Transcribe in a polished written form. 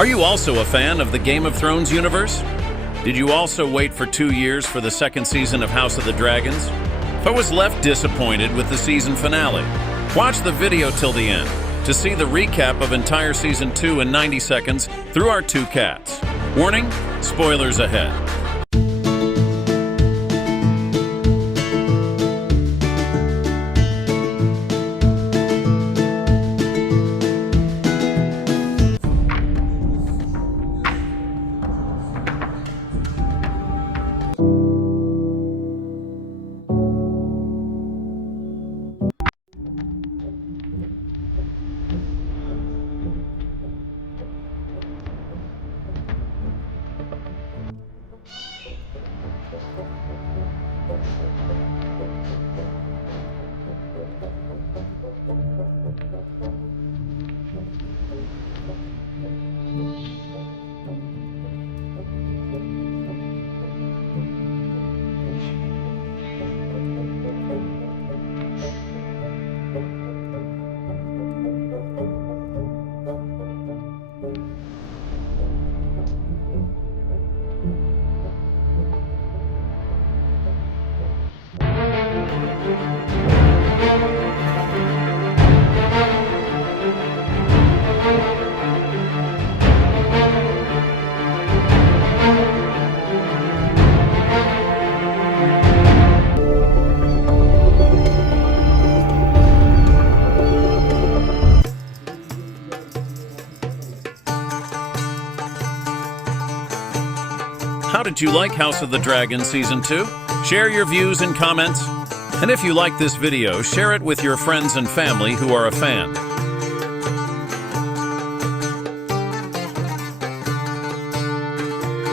Are you also a fan of the Game of Thrones universe? Did you also wait for 2 years for the second season of House of the Dragons? I was left disappointed with the season finale. Watch the video till the end to see the recap of entire season 2 in 90 seconds through our two cats. Warning, spoilers ahead. How did you like House of the Dragon Season 2? Share your views and comments. And if you like this video, share it with your friends and family who are a fan.